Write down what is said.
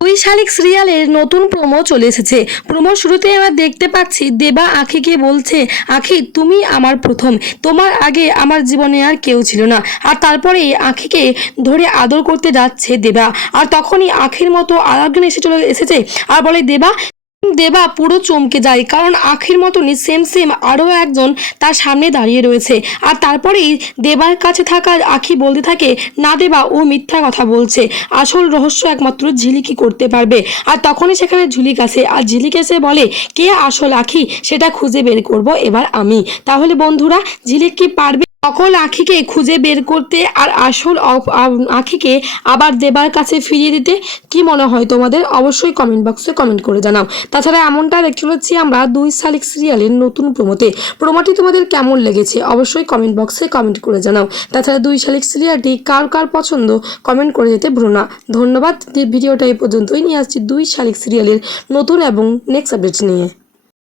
দুই শালিক সিরিয়ালের নতুন প্রোমো চলে এসেছে। প্রোমোর শুরুতে আমরা দেখতে পাচ্ছি, দেবা আখিকে বলছে, আখি, তুমি আমার প্রথম। তোমার আগে আমার জীবনে আর কেউ ছিল না। আর তারপরে আখিকে ধরে আদর করতে যাচ্ছে দেবা। আর তখনই আখির মতো একজন এসে চলে এসেছে। আর বলে, দেবা দেবা পুরো চমকে যায়, কারণ আখির মতনই সেম সেম আরও একজন তার সামনে দাঁড়িয়ে রয়েছে। আর তারপরেই দেবার কাছে থাকা আখি বলতে থাকে, না দেবা, ও মিথ্যা কথা বলছে। আসল রহস্য একমাত্র ঝিলিকি করতে পারবে। আর তখনই সেখানে ঝুলিক আসে। আর ঝিলিক এসে বলে, কে আসল আখি? সেটা খুঁজে বের করব এবার আমি। তাহলে বন্ধুরা, ঝিলিক কি পারবে? সকল আখিকে খুঁজে বের করতে আর আসল আখিকে আবার দেবার কাছে ফিরিয়ে দিতে কি মনে হয় তোমাদের? অবশ্যই কমেন্ট বক্সে কমেন্ট করে জানাও। তাছাড়া এমনটা দেখতে পাচ্ছি আমরা দুই শালিক সিরিয়ালের নতুন প্রোমোতে প্রোমোটি তোমাদের কেমন লেগেছে? অবশ্যই কমেন্ট বক্সে কমেন্ট করে জানাও। তাছাড়া দুই শালিক সিরিয়ালটি কার কার পছন্দ? কমেন্ট করে যেতে ভুলো না। ধন্যবাদ। ভিডিওটা এই পর্যন্তই নিয়ে আসছি দুই শালিক সিরিয়ালের নতুন এবং নেক্সট আপডেট নিয়ে।